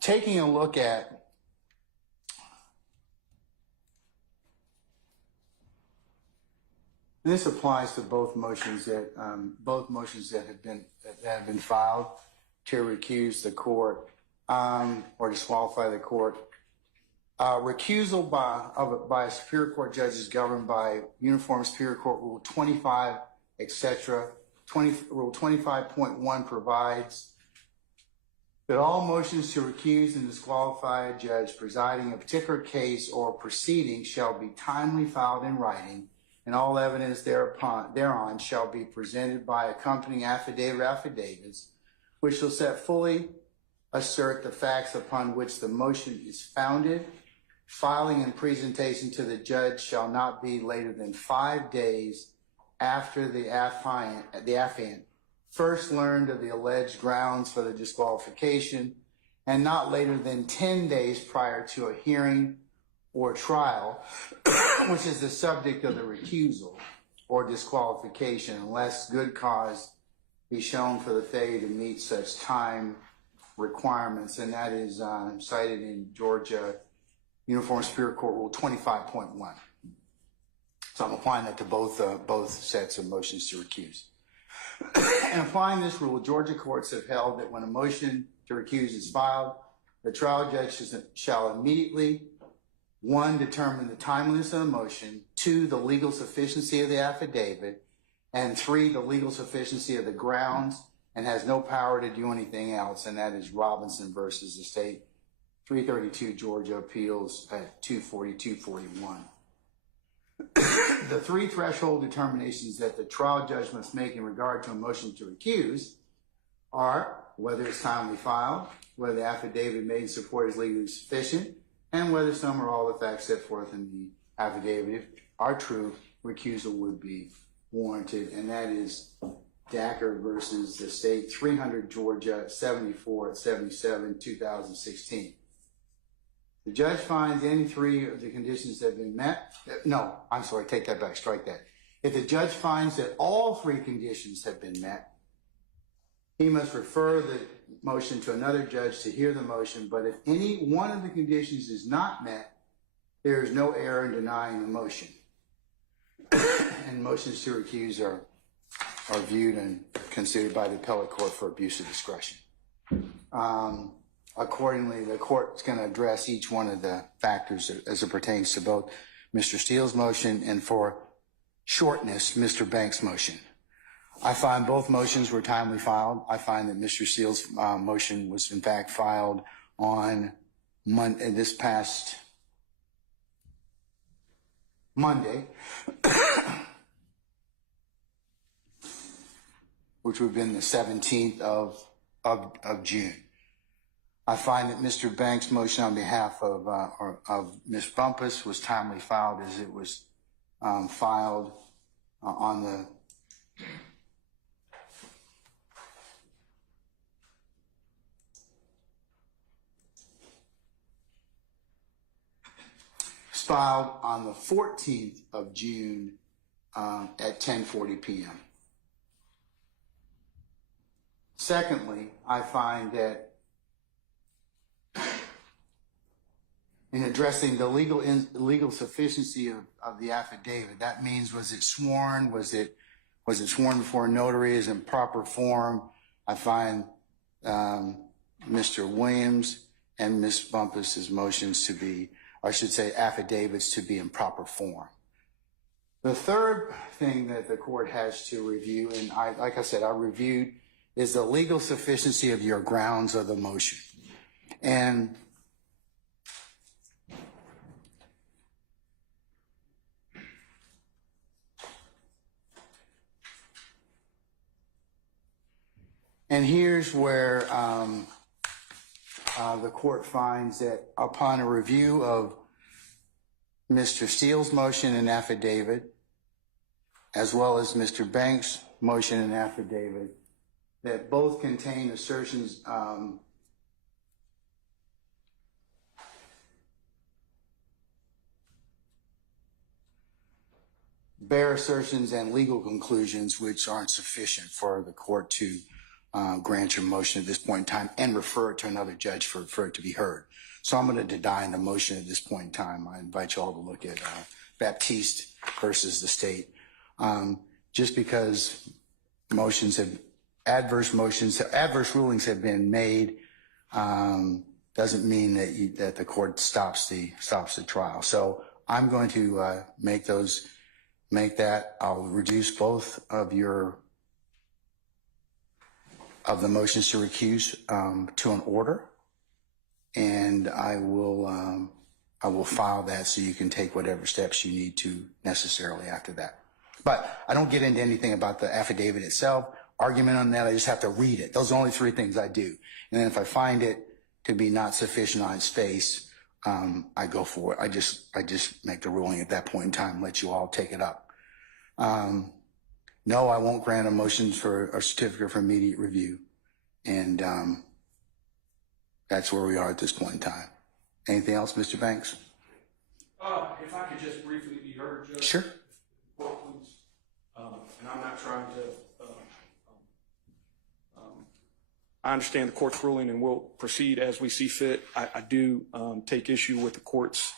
Taking a look at this applies to both motions that have been filed to recuse the court or disqualify the court. Recusal by a Superior Court judge is governed by Uniform Superior Court Rule 25, etc. Rule 25.1 provides that all motions to recuse and disqualify a judge presiding a particular case or proceeding shall be timely filed in writing, and all evidence thereon shall be presented by accompanying affidavits, which shall set fully assert the facts upon which the motion is founded. Filing and presentation to the judge shall not be later than 5 days after the affiant first learned of the alleged grounds for the disqualification, and not later than 10 days prior to a hearing or trial, which is the subject of the recusal or disqualification, unless good cause be shown for the failure to meet such time requirements. And that is cited in Georgia Uniform Superior Court Rule 25.1. So I'm applying that to both sets of motions to recuse. And applying this rule, Georgia courts have held that when a motion to recuse is filed, the trial judge shall immediately, 1, determine the timeliness of the motion, 2, the legal sufficiency of the affidavit, and 3, the legal sufficiency of the grounds, and has no power to do anything else. And that is Robinson versus the state, 332 Georgia Appeals at 242-41. The 3 threshold determinations that the trial judge must make in regard to a motion to recuse are whether it's timely filed, whether the affidavit made in support is legally sufficient, and whether some or all the facts set forth in the affidavit are true, recusal would be warranted. And that is Dacker versus the state, 300 Georgia, 74 at 77, 2016. The judge finds any 3 of the conditions have been met. No, I'm sorry, take that back, strike that. If the judge finds that all 3 conditions have been met, he must refer the motion to another judge to hear the motion. But if any one of the conditions is not met, there is no error in denying the motion. And motions to recuse are viewed and considered by the appellate court for abuse of discretion. Accordingly, the court is going to address each one of the factors as it pertains to both Mr. Steele's motion and, for shortness, Mr. Banks' motion. I find both motions were timely filed. I find that Mr. Steele's motion was in fact filed on this past Monday, which would have been the 17th of June. I find that Mr. Banks' motion on behalf of Ms. Bumpus was timely filed, as it was filed on the filed on the 14th of June at 10:40 p.m. Secondly, I find that in addressing the legal sufficiency of the affidavit, that means, was it sworn? Was it sworn before a notary? Is in proper form? I find Mr. Williams and Ms. Bumpus's motions to be, or I should say affidavits, to be in proper form. The third thing that the court has to review, and like I said, I reviewed, is the legal sufficiency of your grounds of the motion. And here's where the court finds that upon a review of Mr. Steele's motion and affidavit, as well as Mr. Banks' motion and affidavit, that both contain assertions bare assertions and legal conclusions which aren't sufficient for the court to grant your motion at this point in time and refer it to another judge for it to be heard. So I'm going to deny the motion at this point in time. I invite you all to look at Baptiste versus the state. Just because adverse rulings have been made, doesn't mean that the court stops the trial. So I'm going to make that. I'll reduce both of the motions to recuse to an order, and I will file that so you can take whatever steps you need to necessarily after that. But I don't get into anything about the affidavit itself, argument on that. I just have to read it. Those are the only three things I do. And then if I find it to be not sufficient on its face, I go for it. I just make the ruling at that point in time, let you all take it up. No, I won't grant a motion for a certificate for immediate review. And that's where we are at this point in time. Anything else, Mr. Banks? If I could just briefly be heard, Judge. Sure. Please. And I'm not trying to, I understand the court's ruling and we'll proceed as we see fit. I do take issue with the court's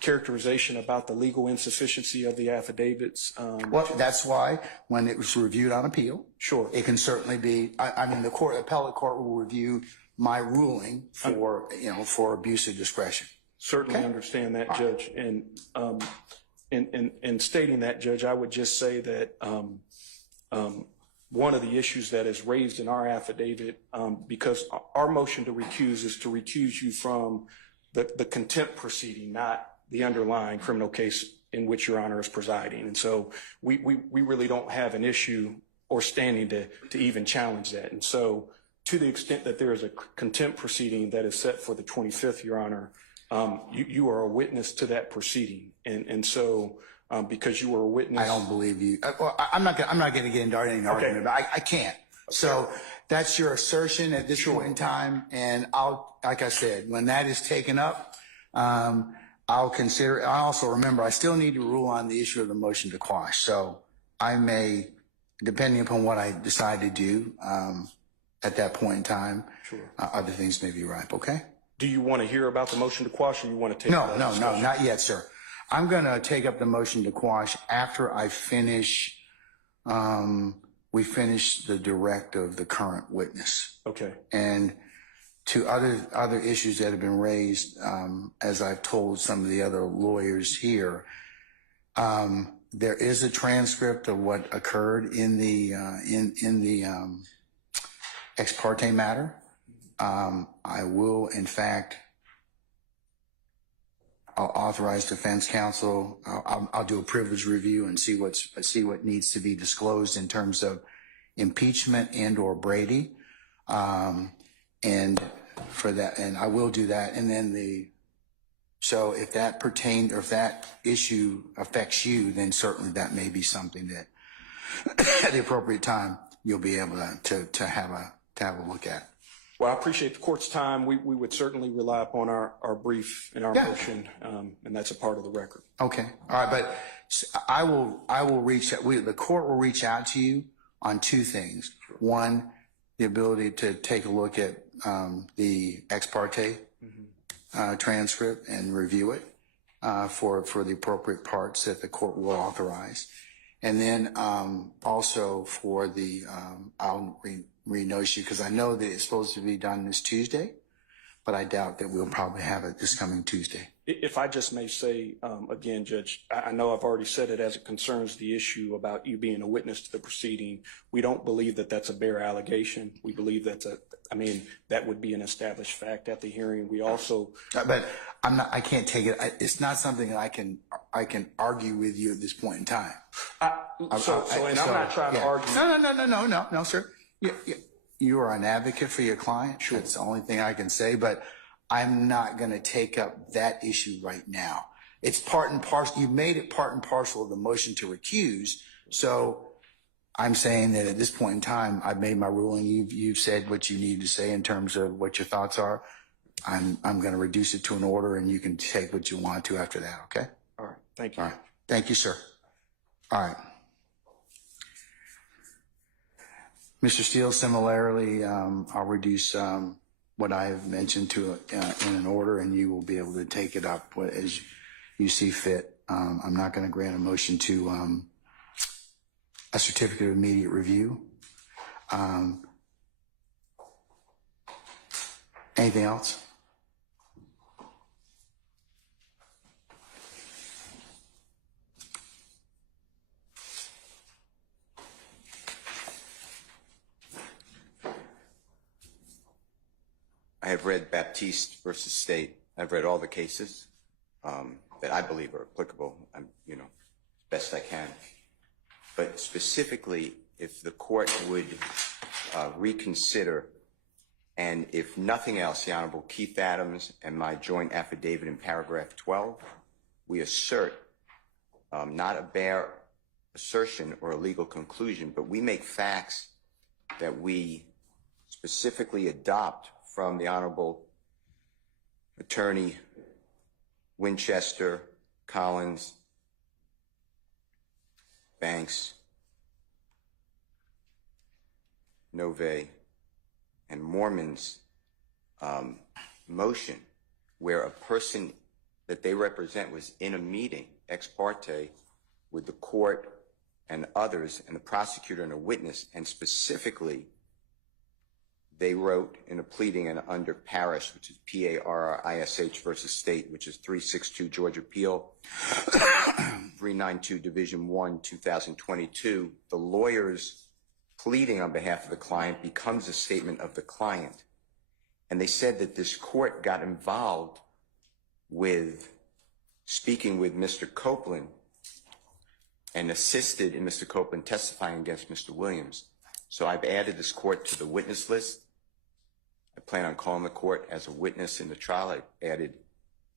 characterization about the legal insufficiency of the affidavits. Well, that's why when it was reviewed on appeal, sure, it can certainly be. I mean, the appellate court will review my ruling for abuse of discretion. Certainly understand that, Judge. And in stating that, Judge, I would just say that one of the issues that is raised in our affidavit, because our motion to recuse is to recuse you from the contempt proceeding, not the underlying criminal case in which Your Honor is presiding. And so we really don't have an issue or standing to even challenge that. And so to the extent that there is a contempt proceeding that is set for the 25th, Your Honor, you are a witness to that proceeding. And so because you were a witness. I don't believe you. I'm not going to get into any argument, but I can't. So that's your assertion at this point in time. And like I said, when that is taken up, I'll consider it. I also remember I still need to rule on the issue of the motion to quash. So I may, depending upon what I decide to do at that point in time, other things may be ripe. Okay. Do you want to hear about the motion to quash, or you want to take? No, not yet, sir. I'm going to take up the motion to quash after I finish. We finish the direct of the current witness. Okay. And to other issues that have been raised, as I've told some of the other lawyers here, there is a transcript of what occurred in the ex parte matter. I will, in fact, I'll authorize defense counsel. I'll do a privilege review and see what needs to be disclosed in terms of impeachment and/or Brady, and for that, and I will do that. And then so if that pertains or if that issue affects you, then certainly that may be something that at the appropriate time you'll be able to have a look at. Well, I appreciate the court's time. We would certainly rely upon our brief and our motion, and that's a part of the record. Okay. All right. But I will reach out. The court will reach out to you on two things. One, the ability to take a look at the ex parte transcript and review it for the appropriate parts that the court will authorize. And then also for the, I'll re-notice you because I know that it's supposed to be done this Tuesday, but I doubt that we'll probably have it this coming Tuesday. If I just may say, again, Judge, I know I've already said it as it concerns the issue about you being a witness to the proceeding. We don't believe that that's a bare allegation. We believe that would be an established fact at the hearing. We also. But I can't take it. It's not something that I can argue with you at this point in time. I'm not trying to argue. No, sir. You are an advocate for your client. Sure. That's the only thing I can say, but I'm not going to take up that issue right now. It's part and parcel. You made it part and parcel of the motion to recuse. So I'm saying that at this point in time, I've made my ruling. You've said what you need to say in terms of what your thoughts are. I'm going to reduce it to an order, and you can take what you want to after that. Okay. All right. Thank you. All right. Thank you, sir. All right. Mr. Steele, similarly, I'll reduce what I have mentioned to in an order, and you will be able to take it up as you see fit. I'm not going to grant a motion to a certificate of immediate review. Anything else? I have read Baptiste versus State. I've read all the cases that I believe are applicable. I'm, best I can. But specifically, if the court would reconsider, and if nothing else, the Honorable Keith Adams and my joint affidavit in paragraph 12, we assert not a bare assertion or a legal conclusion, but we make facts that we specifically adopt from the Honorable Attorney Winchester, Collins, Banks, Nove, and Mormon's motion, where a person that they represent was in a meeting ex parte with the court and others and the prosecutor and a witness, and specifically they wrote in a pleading and under Parish, which is P-A-R-R-I-S-H versus State, which is 362 Georgia Appeal, 392 Division 1, 2022, the lawyer's pleading on behalf of the client becomes a statement of the client. And they said that this court got involved with speaking with Mr. Copeland and assisted in Mr. Copeland testifying against Mr. Williams. So I've added this court to the witness list. I plan on calling the court as a witness in the trial. I added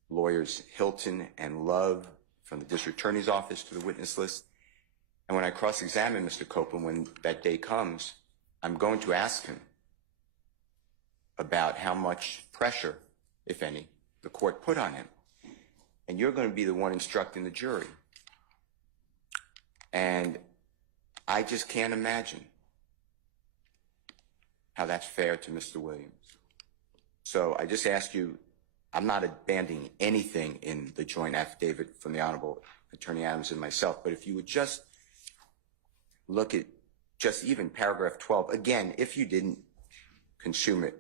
lawyers Hilton and Love from the district attorney's office to the witness list. And when I cross-examine Mr. Copeland, when that day comes, I'm going to ask him about how much pressure, if any, the court put on him. And you're going to be the one instructing the jury. And I just can't imagine how that's fair to Mr. Williams. So I just ask you, I'm not abandoning anything in the joint affidavit from the Honorable Attorney Adams and myself, but if you would just look at just even paragraph 12, again, if you didn't consume it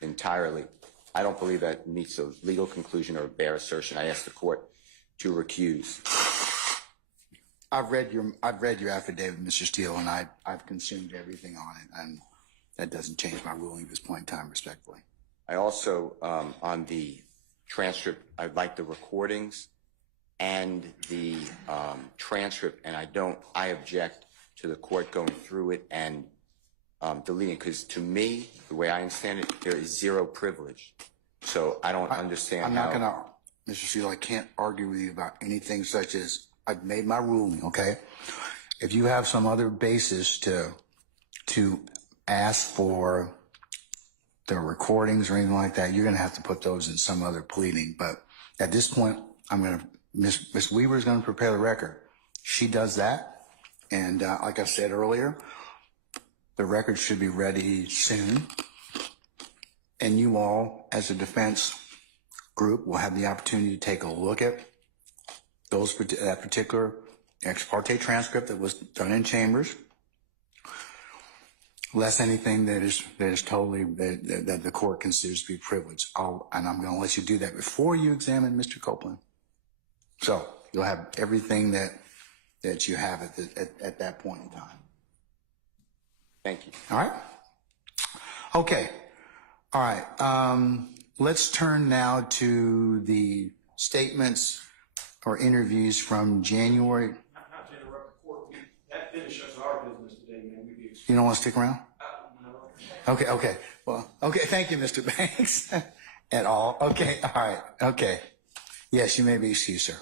entirely, I don't believe that meets a legal conclusion or a bare assertion. I ask the court to recuse. I've read your affidavit, Mr. Steele, and I've consumed everything on it, and that doesn't change my ruling at this point in time, respectfully. I also, on the transcript, I'd like the recordings and the transcript, and I object to the court going through it and deleting it, because to me, the way I understand it, there is zero privilege. So I don't understand I'm not gonna, Mr. Steele, I can't argue with you about anything such as I've made my ruling, okay? If you have some other basis to ask for the recordings or anything like that, you're gonna have to put those in some other pleading. But at this point, Ms. Weaver's gonna prepare the record. She does that. And like I said earlier, the record should be ready soon. And you all, as a defense group, will have the opportunity to take a look at that particular ex parte transcript that was done in chambers, less anything that is totally that the court considers to be privileged. And I'm going to let you do that before you examine Mr. Copeland. So you'll have everything that you have at that point in time. Thank you. All right. Okay. All right. Let's turn now to the statements or interviews from January. Not to interrupt the court, that finishes our business today, man. You don't want to stick around? No. Okay. Well, okay. Thank you, Mr. Banks. At all. Okay. All right. Okay. Yes, you may be excused, sir.